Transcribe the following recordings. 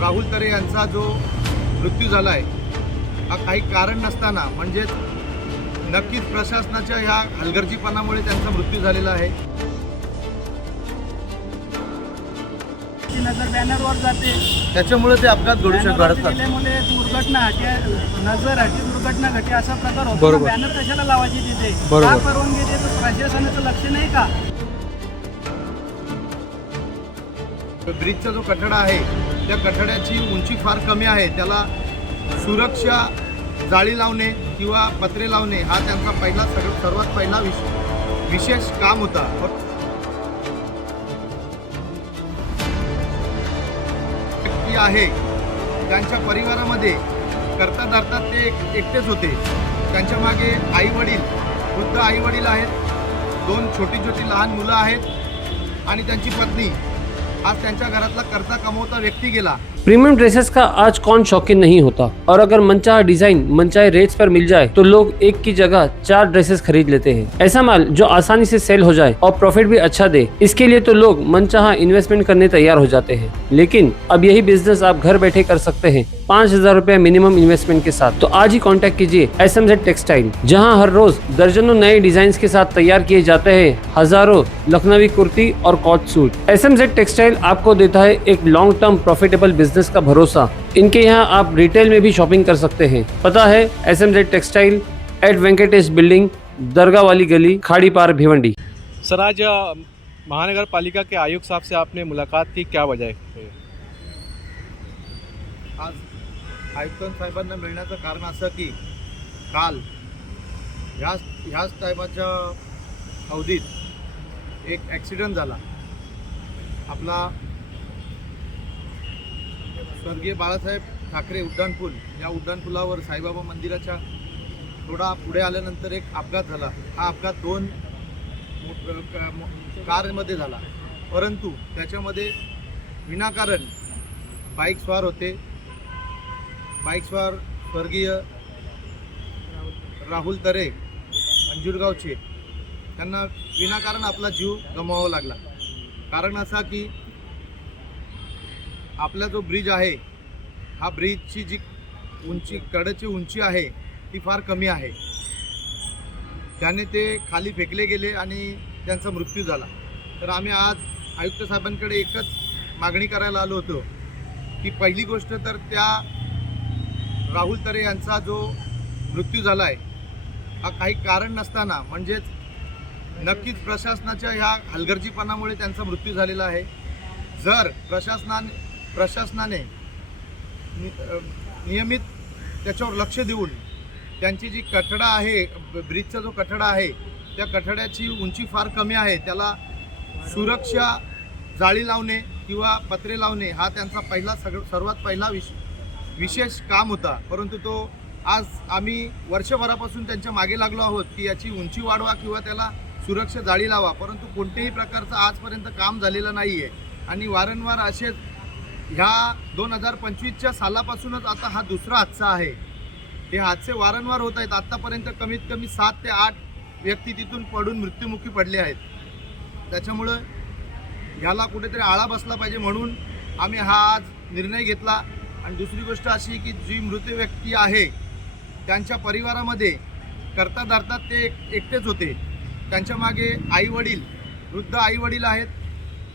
राहुल तरे यांचा जो मृत्यू झाला आहे हा काही कारण नसताना म्हणजेच नक्कीच प्रशासनाच्या ह्या हलगर्जीपणामुळे त्यांचा मृत्यू झालेला आहे। नजर बॅनरवर जाते त्याच्यामुळे ते अपघात घडू शकतात। दिल्यामुळे दुर्घटना नजर हटी दुर्घटना घटी असा प्रकार होतो। बरोबर. बॅनर कशाला लावायची तिथे? बरोबर. का परवानगी देतो? प्रशासनाचं लक्ष नाही का? ब्रिजचा जो कठडा आहे त्या कठड्याची उंची फार कमी आहे, त्याला सुरक्षा जाळी लावणे किंवा पत्रे लावणे हा त्यांचा सर्वात पहिला विशेष काम होता। व्यक्ती आहे त्यांच्या परिवारामध्ये करता धरता ते एकटेच होते। त्यांच्या मागे आई वडील, वृद्ध आई वडील आहेत, 2 छोटी छोटी लहान मुलं आहेत आणि त्यांची पत्नी। आज त्यांच्या घरातला करता कमवता व्यक्ती गेला। प्रीमियम ड्रेसेस का आज कौन शौकीन नहीं होता, और अगर मनचाहा डिजाइन मनचाहे रेट्स पर मिल जाए तो लोग एक की जगह 4 ड्रेसेस खरीद लेते हैं। ऐसा माल जो आसानी से सेल हो जाए और प्रॉफिट भी अच्छा दे, इसके लिए तो लोग मनचाहा इन्वेस्टमेंट करने तैयार हो जाते हैं। लेकिन अब यही बिजनेस आप घर बैठे कर सकते हैं 5,000 रुपया मिनिमम इन्वेस्टमेंट के साथ। तो आज ही कॉन्टैक्ट कीजिए SMZ टेक्सटाइल, जहां हर रोज दर्जनों नए डिजाइन के साथ तैयार किए जाते हैं हजारों लखनवी कुर्ती और कॉट सूट। SMZ टेक्सटाइल आपको देता है एक लॉन्ग टर्म प्रॉफिटेबल बिजनेस का भरोसा। इनके यहाँ आप रिटेल में भी शॉपिंग कर सकते हैं। पता है SMZ textile at Venkatesh building, दरगाह वाली गली, खाड़ी पार, भिवंडी। सर, आज महानगर पालिका के आयुक्त साहब से आपने मुलाकात की, क्या वजह है? आज आयुक्त साहेबांना मिळण्याचं कारण असं की काल ह्याच टायमाच्या अवधीत एक ॲक्सिडेंट झाला। आपला स्वर्गीय बाळासाहेब ठाकरे उड्डाणपूल, या उड्डाणपुलावर साईबाबा मंदिराच्या थोडा पुढे आल्यानंतर एक अपघात झाला। हा अपघात 2 कारमध्ये झाला, परंतु त्याच्यामध्ये विनाकारण बाईक स्वार होते। बाईक स्वार स्वर्गीय राहुल तरे अंजुरगावचे, त्यांना विनाकारण आपला जीव गमवावा लागला। कारण असा की आपला जो ब्रिज आहे हा ब्रिजची जी उंची, कडेची उंची आहे ती फार कमी आहे। त्याने ते खाली फेकले गेले आणि त्यांचा मृत्यू झाला। तर आम्ही आज आयुक्त साहेबांकडे एकच मागणी करायला आलो होतो की पहिली गोष्ट तर त्या राहुल तरे यांचा जो मृत्यू झाला आहे हा काही कारण नसताना म्हणजेच नक्कीच प्रशासनाच्या ह्या हलगर्जीपणामुळे त्यांचा मृत्यू झालेला आहे। जर प्रशासनाने नियमित त्याच्यावर लक्ष देऊन त्यांची जी कठडा आहे, ब्रिजचा जो कठडा आहे त्या कठड्याची उंची फार कमी आहे, त्याला सुरक्षा जाळी लावणे किंवा पत्रे लावणे हा त्यांचा सर्वात पहिला विशेष काम होता। परंतु तो आज आम्ही वर्षभरापासून त्यांच्या मागे लागलो आहोत की याची उंची वाढवा किंवा त्याला सुरक्षा जाळी लावा, परंतु कोणत्याही प्रकारचं आजपर्यंत काम झालेलं नाही आहे। आणि वारंवार असेच ह्या 2025च्या सालापासूनच आता हा दुसरा हादसा आहे। हे हादसे वारंवार होत आहेत। आत्तापर्यंत कमीत कमी 7 ते 8 व्यक्ती तिथून पडून मृत्युमुखी पडले आहेत। त्याच्यामुळं ह्याला कुठेतरी आळा बसला पाहिजे म्हणून आम्ही हा आज निर्णय घेतला। आणि दुसरी गोष्ट अशी की जी मृत व्यक्ती आहे त्यांच्या परिवारामध्ये करता धरता ते एकटेच होते। त्यांच्या मागे आई वडील, वृद्ध आई वडील आहेत,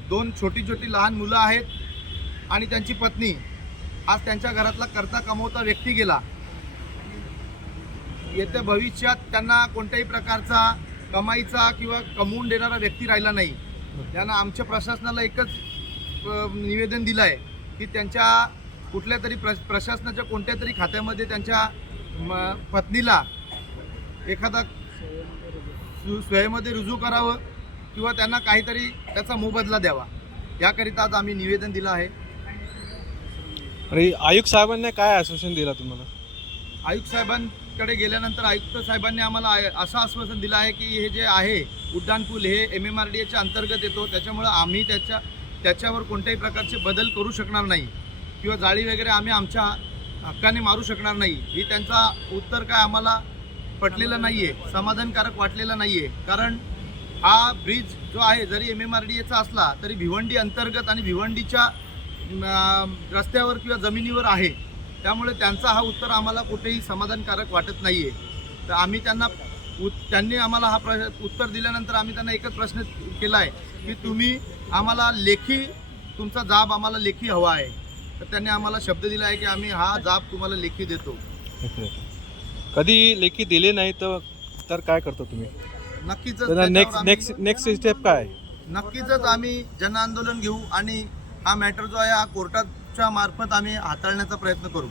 2 छोटी छोटी लहान मुलं आहेत आणि त्यांची पत्नी। आज त्यांच्या घरातला करता कमवता व्यक्ती गेला। येत्या भविष्यात त्यांना कोणत्याही प्रकारचा कमाईचा किंवा कमवून देणारा व्यक्ती राहिला नाही। त्यांना आमच्या प्रशासनाला एकच निवेदन दिलं आहे की त्यांच्या कुठल्या तरी प्रशासनाच्या कोणत्या तरी खात्यामध्ये त्यांच्या पत्नीला एखादा सोयीमध्ये रुजू करावं किंवा त्यांना काहीतरी त्याचा मोबदला द्यावा, याकरिता आज आम्ही निवेदन दिलं आहे। आणि आयुक्त साहेबांनी काय आश्वासन दिलं तुम्हाला? आयुक्त साहेबांकडे गेल्यानंतर आयुक्त साहेबांनी आम्हाला असं आश्वासन दिलं आहे की हे जे आहे उड्डाणपूल हे MMRDAच्या अंतर्गत येतो, त्याच्यामुळं आम्ही त्याच्यावर कोणत्याही प्रकारचे बदल करू शकणार नाही किंवा जाळी वगैरे आम्ही आमच्या हक्काने मारू शकणार नाही। ही त्यांचा उत्तर काय आम्हाला पटलेलं नाही आहे, समाधानकारक वाटलेलं नाही आहे। कारण हा ब्रिज जो आहे जरी MMRDAचा असला तरी भिवंडी अंतर्गत आणि भिवंडीच्या रस्त्यावर किंवा जमिनीवर आहे. त्यामुळे त्यांचा हा उत्तर आम्हाला कुठेही समाधानकारक वाटत नाही आहे. तर आम्ही त्यांनी आम्हाला उत्तर दिल्यानंतर आम्ही त्यांना एकच प्रश्न केला आहे की तुम्ही आम्हाला लेखी तुमचा जाब आम्हाला लेखी हवा आहे. तर त्यांनी आम्हाला शब्द दिला आहे की आम्ही हा जाब तुम्हाला लेखी देतो. कधी लेखी दिले नाही तर काय करतो तुम्ही? नक्कीच नेक्स्ट स्टेप काय? नक्कीच आम्ही जन आंदोलन घेऊ आणि हा मॅटर जो आहे हा कोर्टाच्या मार्फत आम्ही हाताळण्याचा प्रयत्न करू.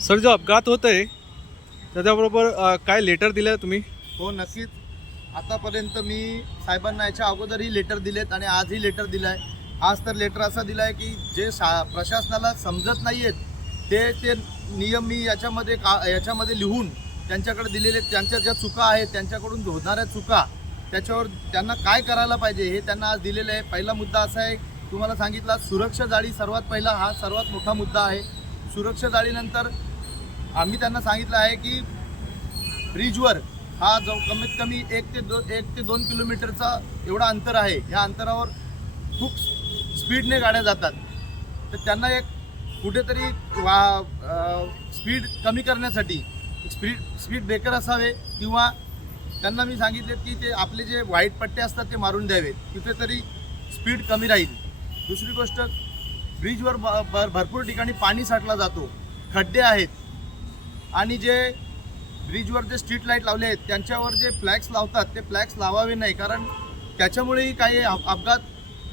सर, जो अपघात होत आहे त्याच्याबरोबर काय लेटर दिलं तुम्ही? हो, नक्कीच. आतापर्यंत मी साहेबांना याच्या अगोदरही लेटर दिलेत आणि आजही लेटर दिलं आहे. आज तर लेटर असा दिला आहे की जे प्रशासनाला समजत नाही आहेत ते नियम मी याच्यामध्ये लिहून त्यांच्याकडे दिलेले, त्यांच्या ज्या चुका आहेत त्यांच्याकडून होणाऱ्या चुका त्याच्यावर त्यांना काय करायला पाहिजे हे त्यांना आज दिलेलं आहे. पहिला मुद्दा असा आहे, तुम्हाला सांगितला, सुरक्षा जाळी सर्वात पहिला हा सर्वात मोठा मुद्दा आहे. सुरक्षा जाळीनंतर आम्ही त्यांना सांगितलं आहे की ब्रिजवर हा जो कमीत कमी 1 ते 2 किलोमीटरचा एवढा अंतर आहे. या अंतरावर खूप स्पीडने गाड्या जातात. तर त्यांना एक कुठेतरी स्पीड कमी करण्यासाठी स्पीड ब्रेकर असावे किंवा त्यांना मी सांगितले की ते आपले जे व्हाईट पट्टे असतात ते मारून द्यावेत, कुठेतरी स्पीड कमी राहील. दुसरी गोष्ट, ब्रिजवर भरपूर ठिकाणी पाणी साठला जातो, खड्डे आहेत आणि जे ब्रिजवर जे स्ट्रीट लाईट लावले आहेत त्यांच्यावर जे फ्लॅग्स लावतात ते फ्लॅग्स लावावे नाही, कारण त्याच्यामुळेही काही अपघात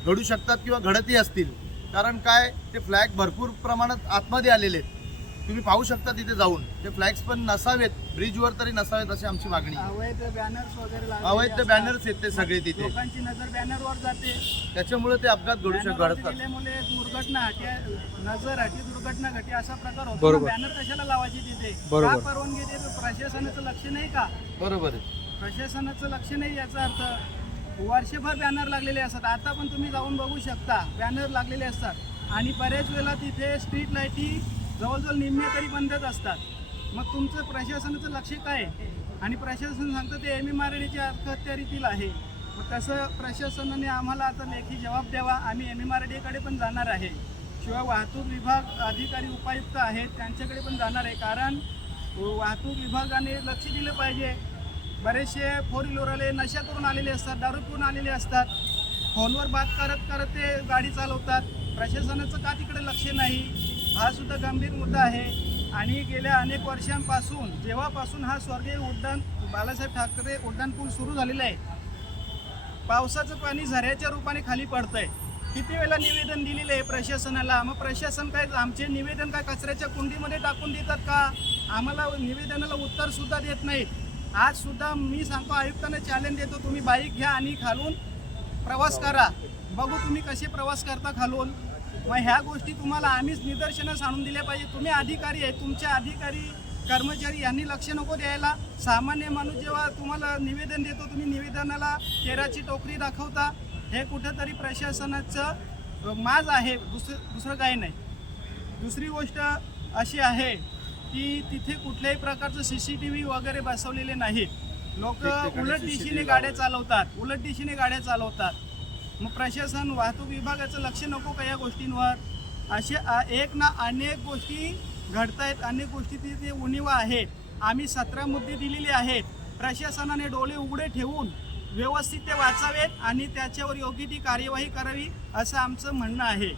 घडू शकतात किंवा घडतही असतील. कारण काय, ते फ्लॅग भरपूर प्रमाणात आतमध्ये आलेले आहेत. तुम्ही पाहू शकता तिथे जाऊन. ते फ्लॅग्स पण नसावेत, ब्रिजवर तरी नसावेत अशी आमची मागणी आहे. अवैध बॅनर्स वगैरे लावलेले अवैध असतात. बॅनर्स आहेत ते सगळे तिथे, लोकांची नजर बॅनरवर जाते. त्याच्यामुळे ते अपघात घडतात. दिल्यामुळे दुर्घटना नजर दुर्घटना घटी असा प्रकार होतो. बरोबर. बॅनर कशाला लावायची तिथे? बरोबर. का परवानगी देते? प्रशासनाचं लक्ष नाही का? बरोबर आहे. प्रशासनाचं लक्ष नाही याचा अर्थ वर्षभर बॅनर लागलेले असतात. आता पण तुम्ही जाऊन बघू शकता, बॅनर लागलेले असतात आणि बऱ्याच वेळेला तिथे स्ट्रीट लाईटी जवळजवळ निम्मे तरी बंदच असतात. मग तुमचं प्रशासनाचं लक्ष काय आहे? आणि प्रशासन सांगतं ते MMRDA अखत्यारीतील रीतील आहे. मग तसं प्रशासनाने आम्हाला आता लेखी जबाब द्यावा. आम्ही MMRDAकडे पण जाणार आहे. शिवाय वाहतूक विभाग अधिकारी उपायुक्त आहेत त्यांच्याकडे पण जाणार आहे. कारण वाहतूक विभागाने लक्ष दिलं पाहिजे. बरेचसे 4 व्हीलरवाले नशा करून आलेले असतात, दारू पिऊन आलेले असतात, फोनवर बात करत ते गाडी चालवतात. प्रशासनाचं का तिकडे लक्ष नाही? हा सुद्धा गंभीर मुद्दा आहे. आणि गेल्या अनेक वर्षांपासून जेव्हापासून हा स्वर्गीय बाळासाहेब ठाकरे उड्डाणपूल सुरू झालेला आहे, पावसाचं पाणी झऱ्याच्या रूपाने खाली पडतंय. किती वेळेला निवेदन दिलेलं आहे प्रशासनाला. मग प्रशासन काय आमचे निवेदन काय कचऱ्याच्या कुंडीमध्ये टाकून देतात का? आम्हाला निवेदनाला उत्तर सुद्धा देत नाहीत. आज सुद्धा मी सांगतो, आयुक्तांना चॅलेंज देतो, तुम्ही बाईक घ्या आणि खालून प्रवास करा, बघू तुम्ही कसे प्रवास करता खालून. मग ह्या गोष्टी तुम्हाला आम्हीच निदर्शनास आणून दिल्या पाहिजे. तुम्ही अधिकारी आहे, तुमचे अधिकारी कर्मचारी यांनी लक्ष नको द्यायला. सामान्य माणूस जेव्हा तुम्हाला निवेदन देतो, तुम्ही निवेदनाला तेराची टोकरी दाखवता. हे कुठंतरी प्रशासनाचं माज आहे, दुसरं काही नाही. दुसरी गोष्ट अशी आहे की तिथे कुठल्याही प्रकारचं CCTV वगैरे बसवलेले नाहीत. लोक उलट दिशेने गाड्या चालवतात. मग प्रशासन वाहतूक विभागाचं लक्ष नको का या गोष्टींवर? असे एक ना अनेक गोष्टी घडत आहेत, अनेक गोष्टी तिथे उणीवा आहेत. आम्ही 17 मुद्दे दिलेले आहेत. प्रशासनाने डोळे उघडे ठेवून व्यवस्थित ते वाचावेत आणि त्याच्यावर योग्य ती कार्यवाही करावी असं आमचं म्हणणं आहे.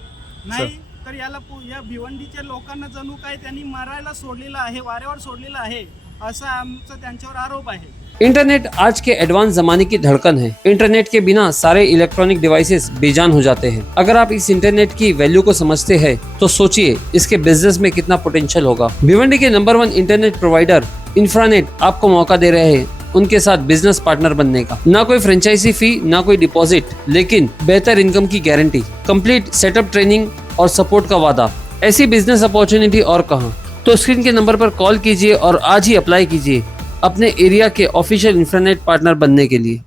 नाही तर या भिवंडीच्या लोकांना जणू काय त्यांनी मारायला सोडलेलं आहे, वाऱ्यावर सोडलेलं आहे असा आमचा त्यांच्यावर आरोप आहे. इंटरनेट आज के एडवांस जमाने की धड़कन है। इंटरनेट के बिना सारे इलेक्ट्रॉनिक डिवाइसेस बेजान हो जाते हैं। अगर आप इस इंटरनेट की वैल्यू को समझते हैं तो सोचिए इसके बिजनेस में कितना पोटेंशियल होगा। भिवंडी के नंबर 1 इंटरनेट प्रोवाइडर इंफ्रानेट आपको मौका दे रहे हैं उनके साथ बिजनेस पार्टनर बनने का। ना कोई फ्रेंचाइजी फी, ना कोई डिपॉजिट, लेकिन बेहतर इनकम की गारंटी, कंप्लीट सेटअप, ट्रेनिंग और सपोर्ट का वादा। ऐसी बिजनेस अपॉर्चुनिटी और कहां? तो स्क्रीन के नंबर पर कॉल कीजिए और आज ही अप्लाई कीजिए अपने एरिया के ऑफिशियल इंफ्रानेट पार्टनर बनने के लिए।